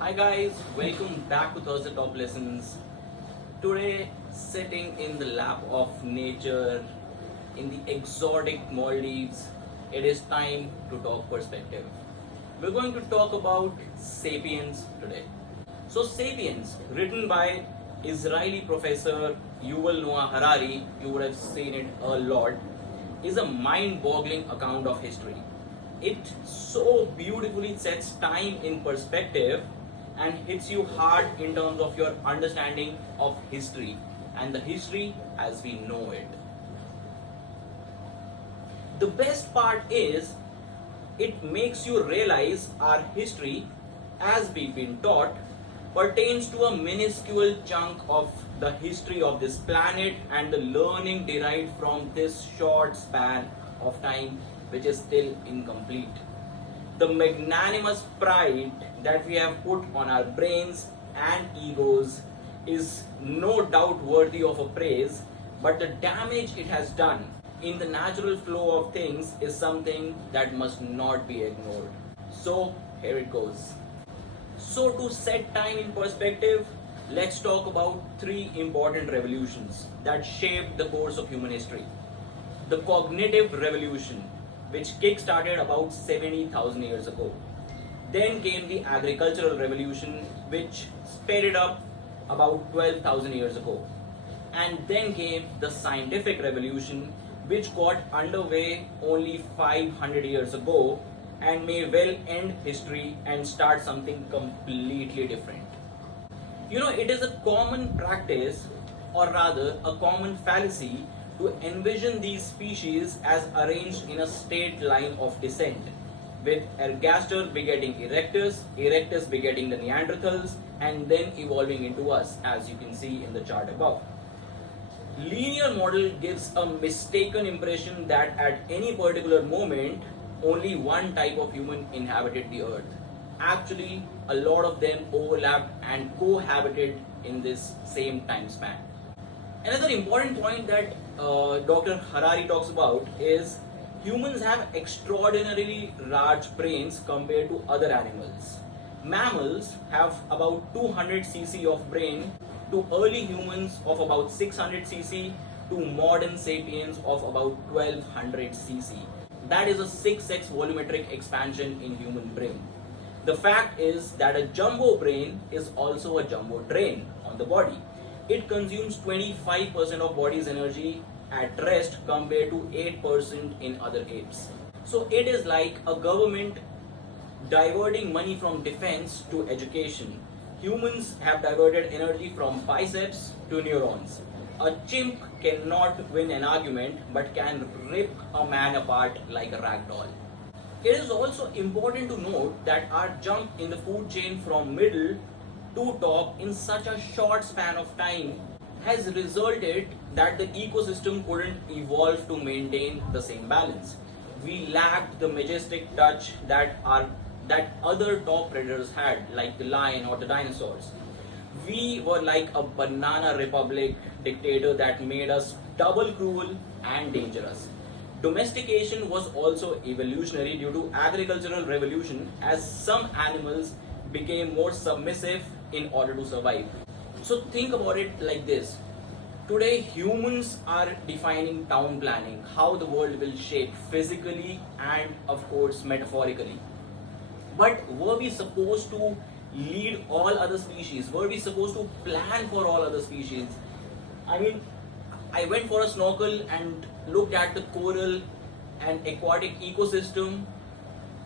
Hi guys, welcome back to Thursday Top Lessons. Today, sitting in the lap of nature in the exotic Maldives, it is time to talk perspective. We're going to talk about Sapiens today. So, Sapiens, written by Israeli professor Yuval Noah Harari, you would have seen it a lot, is a mind boggling account of history. It so beautifully sets time in perspective and hits you hard in terms of your understanding of history and the history as we know it. The best part is it makes you realize our history, as we've been taught, pertains to a minuscule chunk of the history of this planet and the learning derived from this short span of time, which is still incomplete. The magnanimous pride that we have put on our brains and egos is no doubt worthy of a praise, but the damage it has done in the natural flow of things is something that must not be ignored. So, here it goes. So, to set time in perspective, let's talk about three important revolutions that shaped the course of human history. The cognitive revolution, which kick-started about 70,000 years ago. Then came the agricultural revolution, which sped it up about 12,000 years ago. And then came the scientific revolution, which got underway only 500 years ago and may well end history and start something completely different. It is a common practice, or rather, a common fallacy to envision these species as arranged in a straight line of descent, with Ergaster begetting Erectus, Erectus begetting the Neanderthals, and then evolving into us, as you can see in the chart above. Linear model gives a mistaken impression that at any particular moment, only one type of human inhabited the earth. Actually, a lot of them overlapped and cohabited in this same time span. Another important point that Dr. Harari talks about is humans have extraordinarily large brains compared to other animals. Mammals have about 200 cc of brain to early humans of about 600 cc to modern sapiens of about 1200 cc. That is a 6x volumetric expansion in human brain. The fact is that a jumbo brain is also a jumbo drain on the body. It consumes 25% of body's energy at rest compared to 8% in other apes. So it is like a government diverting money from defense to education. Humans have diverted energy from biceps to neurons. A chimp cannot win an argument but can rip a man apart like a rag doll. It is also important to note that our jump in the food chain from middle to top in such a short span of time has resulted that the ecosystem couldn't evolve to maintain the same balance. We lacked the majestic touch that other top predators had, like the lion or the dinosaurs. We were like a banana republic dictator that made us double cruel and dangerous. Domestication was also evolutionary due to agricultural revolution, as some animals became more submissive in order to survive. So think about it like this. Today humans are defining town planning, how the world will shape physically and of course metaphorically. But were we supposed to lead all other species? Were we supposed to plan for all other species? I went for a snorkel and looked at the coral and aquatic ecosystem.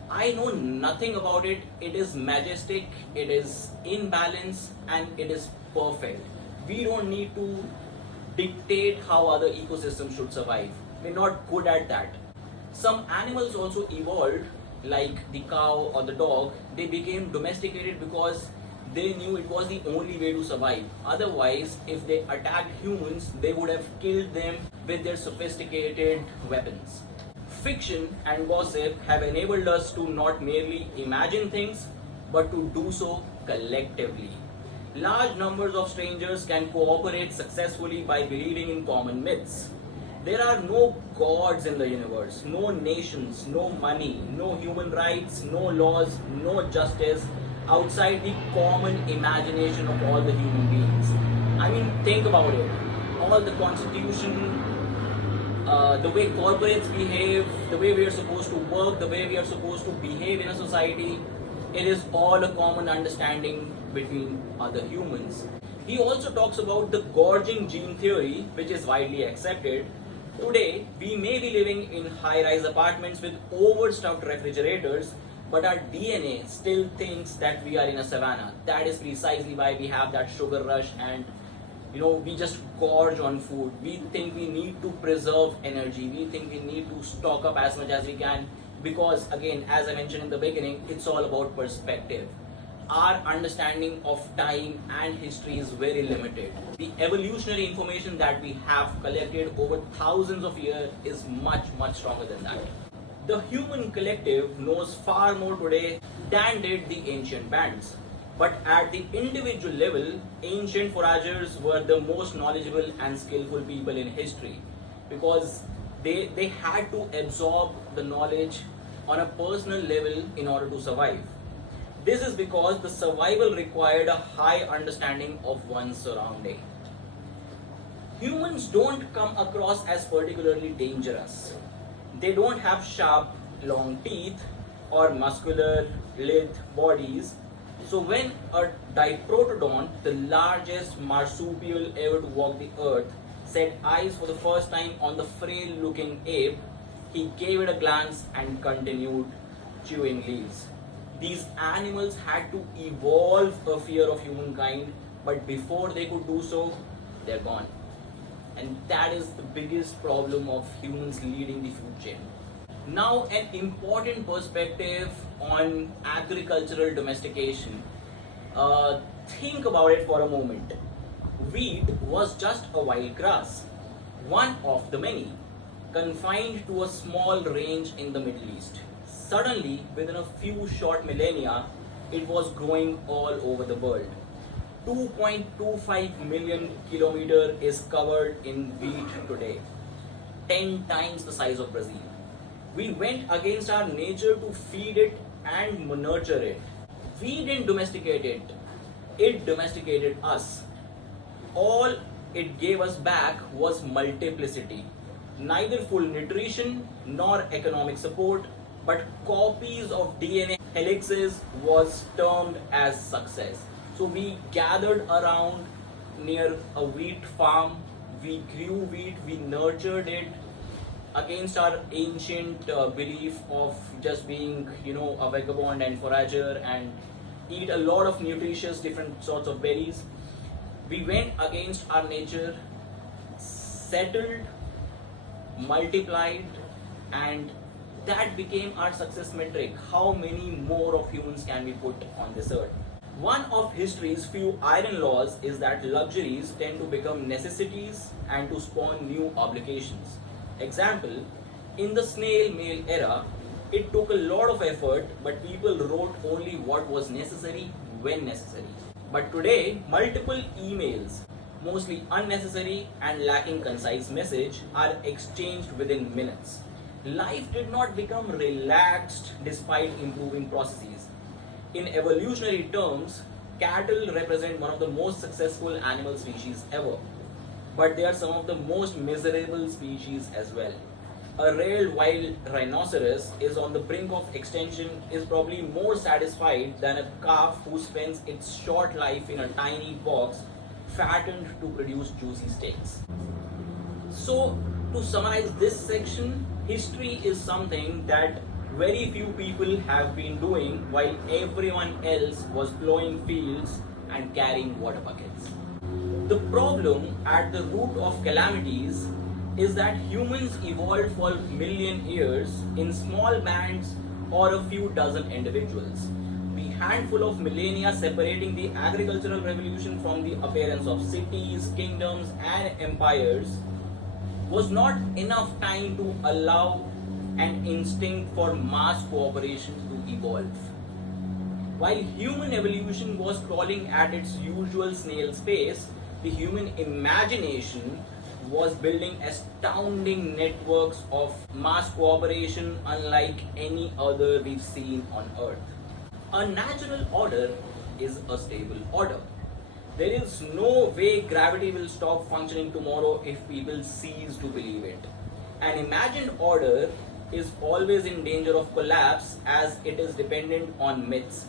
I know nothing about it. It is majestic, it is in balance, and it is perfect. We don't need to dictate how other ecosystems should survive. We're not good at that. Some animals also evolved, like the cow or the dog. They became domesticated because they knew it was the only way to survive. Otherwise, if they attacked humans, they would have killed them with their sophisticated weapons. Fiction and gossip have enabled us to not merely imagine things, but to do so collectively. Large numbers of strangers can cooperate successfully by believing in common myths. There are no gods in the universe, no nations, no money, no human rights, no laws, no justice, outside the common imagination of all the human beings. I mean, think about it. All the constitution, the way corporates behave, the way we are supposed to work, the way we are supposed to behave in a society, it is all a common understanding between other humans. He also talks about the gorging gene theory, which is widely accepted. Today, we may be living in high rise apartments with overstuffed refrigerators, but our DNA still thinks that we are in a savanna. That is precisely why we have that sugar rush and we just gorge on food. We think we need to preserve energy. We think we need to stock up as much as we can because, again, as I mentioned in the beginning, it's all about perspective. Our understanding of time and history is very limited. The evolutionary information that we have collected over thousands of years is much, much stronger than that. The human collective knows far more today than did the ancient bands. But at the individual level, ancient foragers were the most knowledgeable and skillful people in history because they had to absorb the knowledge on a personal level in order to survive. This is because the survival required a high understanding of one's surrounding. Humans don't come across as particularly dangerous. They don't have sharp, long teeth or muscular, lithe bodies. So when a diprotodon, the largest marsupial ever to walk the earth, set eyes for the first time on the frail-looking ape, he gave it a glance and continued chewing leaves. These animals had to evolve a fear of humankind, but before they could do so, they're gone. And that is the biggest problem of humans leading the food chain. Now, an important perspective on agricultural domestication. Think about it for a moment. Wheat was just a wild grass, one of the many, confined to a small range in the Middle East. Suddenly, within a few short millennia, it was growing all over the world. 2.25 million kilometers is covered in wheat today, 10 times the size of Brazil. We went against our nature to feed it and nurture it. We didn't domesticate it, it domesticated us. All it gave us back was multiplicity. Neither full nutrition nor economic support, but copies of DNA helixes was termed as success. So we gathered around near a wheat farm, we grew wheat, we nurtured it against our ancient belief of just being, a vagabond and forager and eat a lot of nutritious different sorts of berries. We went against our nature, settled, multiplied, and that became our success metric. How many more of humans can we put on this earth? One of history's few iron laws is that luxuries tend to become necessities and to spawn new obligations. Example, in the snail mail era, it took a lot of effort, but people wrote only what was necessary when necessary. But today, multiple emails, mostly unnecessary and lacking concise message, are exchanged within minutes. Life did not become relaxed despite improving processes. In evolutionary terms, cattle represent one of the most successful animal species ever. But they are some of the most miserable species as well. A rare wild rhinoceros is on the brink of extinction is probably more satisfied than a calf who spends its short life in a tiny box fattened to produce juicy steaks. So, to summarize this section, history is something that very few people have been doing while everyone else was plowing fields and carrying water buckets. The problem at the root of calamities is that humans evolved for million years in small bands or a few dozen individuals. The handful of millennia separating the agricultural revolution from the appearance of cities, kingdoms, and empires was not enough time to allow an instinct for mass cooperation to evolve. While human evolution was crawling at its usual snail's pace, the human imagination was building astounding networks of mass cooperation unlike any other we've seen on Earth. A natural order is a stable order. There is no way gravity will stop functioning tomorrow if people cease to believe it. An imagined order is always in danger of collapse as it is dependent on myths.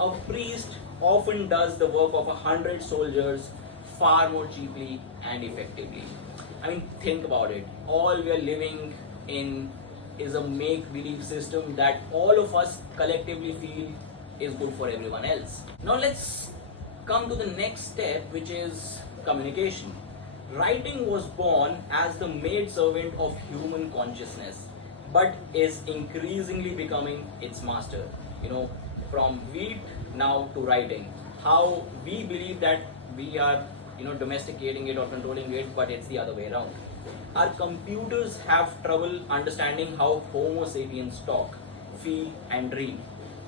A priest often does the work of 100 soldiers far more cheaply and effectively. I mean, think about it. All we are living in is a make believe system that all of us collectively feel is good for everyone else. Now, let's come to the next step, which is communication. Writing was born as the maidservant of human consciousness, but is increasingly becoming its master. You know, from wheat now to writing. How we believe that we are, domesticating it or controlling it, but it's the other way around. Our computers have trouble understanding how Homo sapiens talk, feel, and dream.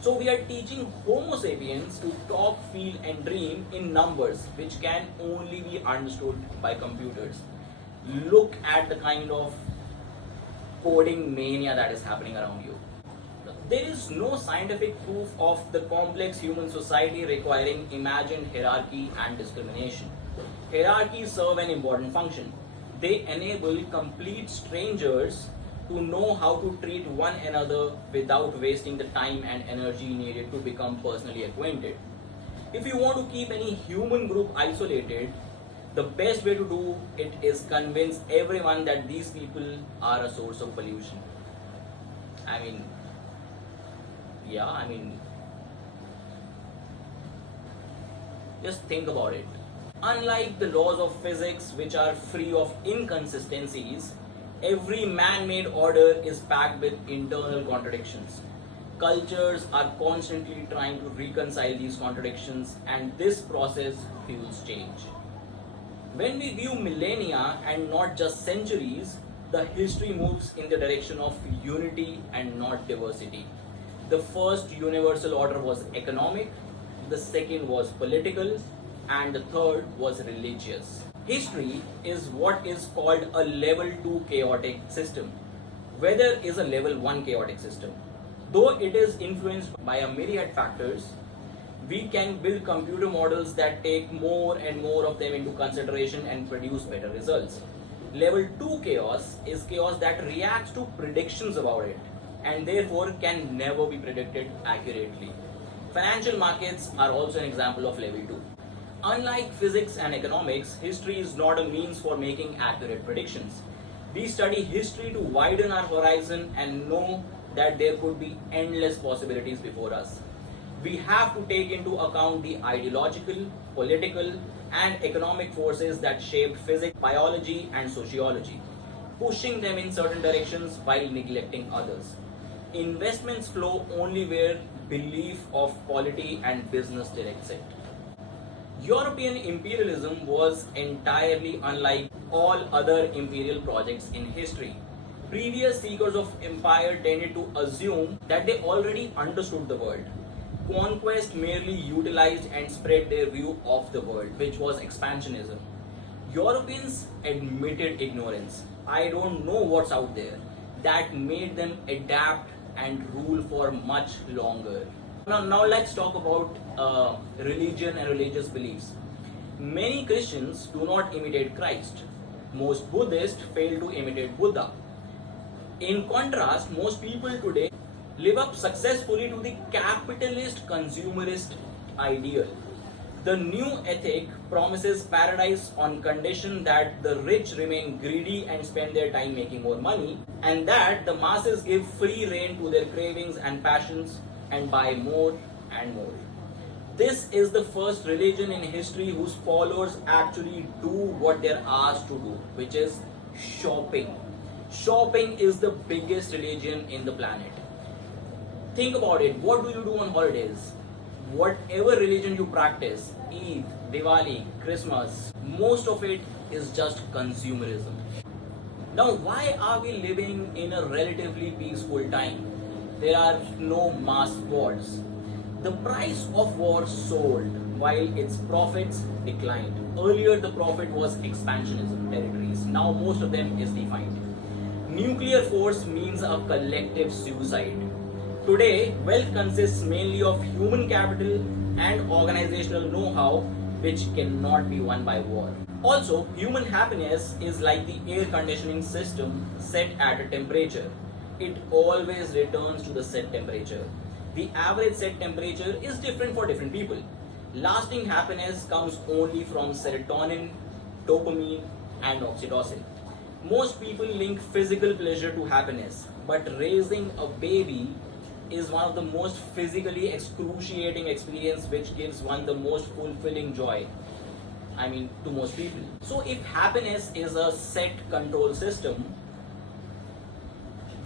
So we are teaching Homo sapiens to talk, feel, and dream in numbers, which can only be understood by computers. Look at the kind of coding mania that is happening around you. There is no scientific proof of the complex human society requiring imagined hierarchy and discrimination. Hierarchies serve an important function. They enable complete strangers to know how to treat one another without wasting the time and energy needed to become personally acquainted. If you want to keep any human group isolated, the best way to do it is convince everyone that these people are a source of pollution. I mean, just think about it. Unlike the laws of physics, which are free of inconsistencies, every man-made order is packed with internal contradictions. Cultures are constantly trying to reconcile these contradictions, and this process fuels change. When we view millennia and not just centuries, the history moves in the direction of unity and not diversity. The first universal order was economic, the second was political, and the third was religious. History is what is called a level 2 chaotic system. Weather is a level 1 chaotic system. Though it is influenced by a myriad factors, we can build computer models that take more and more of them into consideration and produce better results. Level 2 chaos is chaos that reacts to predictions about it and therefore can never be predicted accurately. Financial markets are also an example of level 2. Unlike physics and economics, history is not a means for making accurate predictions. We study history to widen our horizon and know that there could be endless possibilities before us. We have to take into account the ideological, political, and economic forces that shaped physics, biology, and sociology, pushing them in certain directions while neglecting others. Investments flow only where belief of polity and business directs it. European imperialism was entirely unlike all other imperial projects in history. Previous seekers of empire tended to assume that they already understood the world. Conquest merely utilized and spread their view of the world, which was expansionism. Europeans admitted ignorance. I don't know what's out there. That made them adapt and rule for much longer. Now let's talk about religion and religious beliefs. Many Christians do not imitate Christ. Most Buddhists fail to imitate Buddha. In contrast, most people today live up successfully to the capitalist consumerist ideal. The new ethic promises paradise on condition that the rich remain greedy and spend their time making more money, and that the masses give free rein to their cravings and passions and buy more and more. This is the first religion in history whose followers actually do what they're asked to do, which is shopping. Shopping is the biggest religion in the planet. Think about it. What do you do on holidays? Whatever religion you practice, Eid, Diwali, Christmas, most of it is just consumerism. Now, why are we living in a relatively peaceful time? There are no mass wars. The price of war soared while its profits declined. Earlier, the profit was expansionism territories. Now, most of them is defined. Nuclear force means a collective suicide. Today, wealth consists mainly of human capital and organizational know-how, which cannot be won by war. Also, human happiness is like the air conditioning system set at a temperature. It always returns to the set temperature. The average set temperature is different for different people. Lasting happiness comes only from serotonin, dopamine, and oxytocin. Most people link physical pleasure to happiness, but raising a baby is one of the most physically excruciating experience which gives one the most fulfilling joy. I mean, to most people. So if happiness is a set control system,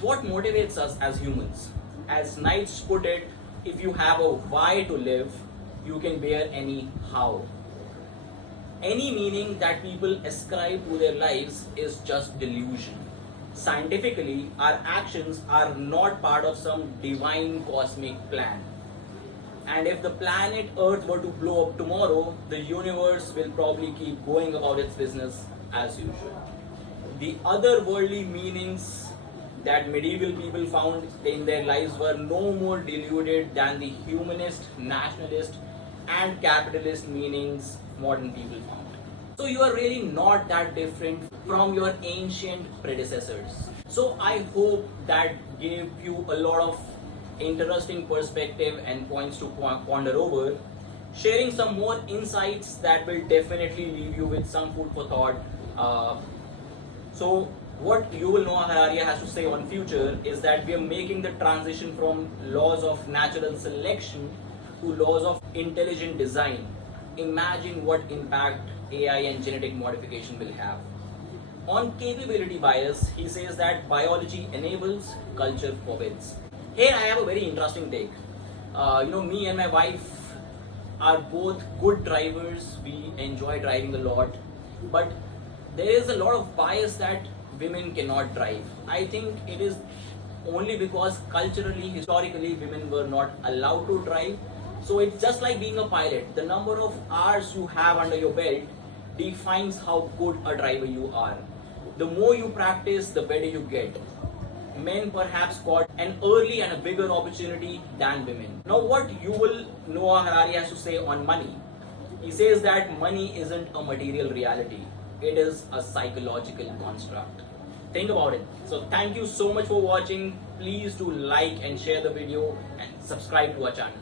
what motivates us as humans? As Knights put it, if you have a why to live, you can bear any how. Any meaning that people ascribe to their lives is just delusion. Scientifically, our actions are not part of some divine cosmic plan. And if the planet Earth were to blow up tomorrow, the universe will probably keep going about its business as usual. The otherworldly meanings that medieval people found in their lives were no more deluded than the humanist, nationalist, and capitalist meanings modern people found. So you are really not that different from your ancient predecessors. So I hope that gave you a lot of interesting perspective and points to ponder over, sharing some more insights that will definitely leave you with some food for thought. So what Yuval Noah Harari has to say on future is that we are making the transition from laws of natural selection to laws of intelligent design. Imagine what impact AI and genetic modification will have. On capability bias, he says that biology enables, culture forbids. Here I have a very interesting take. Me and my wife are both good drivers. We enjoy driving a lot, but there is a lot of bias that women cannot drive. I think it is only because culturally, historically, women were not allowed to drive. So it's just like being a pilot. The number of hours you have under your belt defines how good a driver you are. The more you practice, the better you get. Men perhaps got an early and a bigger opportunity than women. Now what Yuval Noah Harari has to say on money? He says that money isn't a material reality. It is a psychological construct. Think about it. So thank you so much for watching. Please do like and share the video and subscribe to our channel.